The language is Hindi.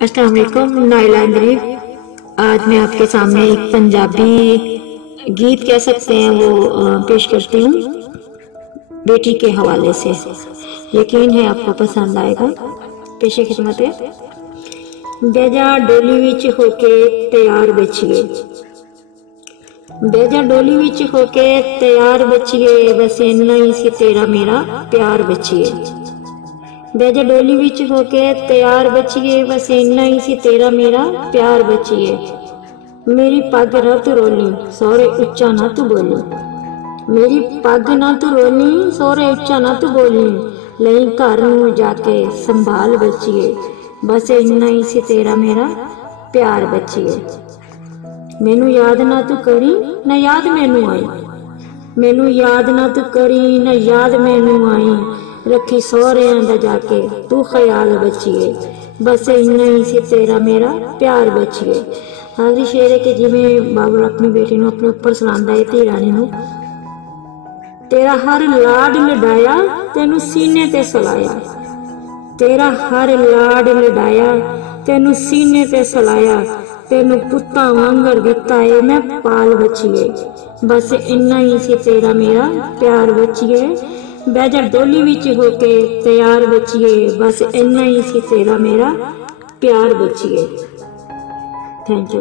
अस्सलाम वालेकुम। नाइला अंदरी। आज मैं आपके सामने एक पंजाबी गीत कह सकते हैं वो पेश करती हूँ बेटी के हवाले से। यकीन है आपको पसंद आएगा। पेशे खिदमत है। बेजा डोली विच होके तैयार बचिए, बेजा डोली विच होके तैयार बचिए, बस इन्ना ही सी तेरा मेरा प्यार बचिए। बेजा डोली विच होके तैयार बचिए, बस इन्ना ही सी तेरा मेरा प्यार बचिए। मेरी पग ना तू रोली, सोहरे उच्चा ना तू बोली, मेरी पग ना तू रोली, सोहरे उच्चा ना तू बोली। लई घर नूं जाके संभाल बचिए, बस इन्ना ही सी तेरा मेरा प्यार बचिए। मैनू याद ना तू करी ना याद मैनू आई, मैनू याद ना तू करी ना याद मैनू आई। रखी सोहरियां दा जाके तू ख्याल बचिए, बस इन्ना ही सी तेरा मेरा प्यार बचिए। आखिरी शेर है कि जिवें बाबुल अपनी बेटी नूं अपने उपर सलांदा है धी रानी नूं, तेरा हर लाड लडाया तेनू सीने ते सलाया, तेरा हर लाड लडाया तेनू सीने ते सलाया। तेनू पुत्ता वांगर दिता है मैं पाल बचिए, बस इन्ना ही सी तेरा मेरा प्यार बचिए। बैजा डोली विच होके तैयार बचिए, बस इन्ना ही सी तेरा मेरा प्यार बचिए। Thank you.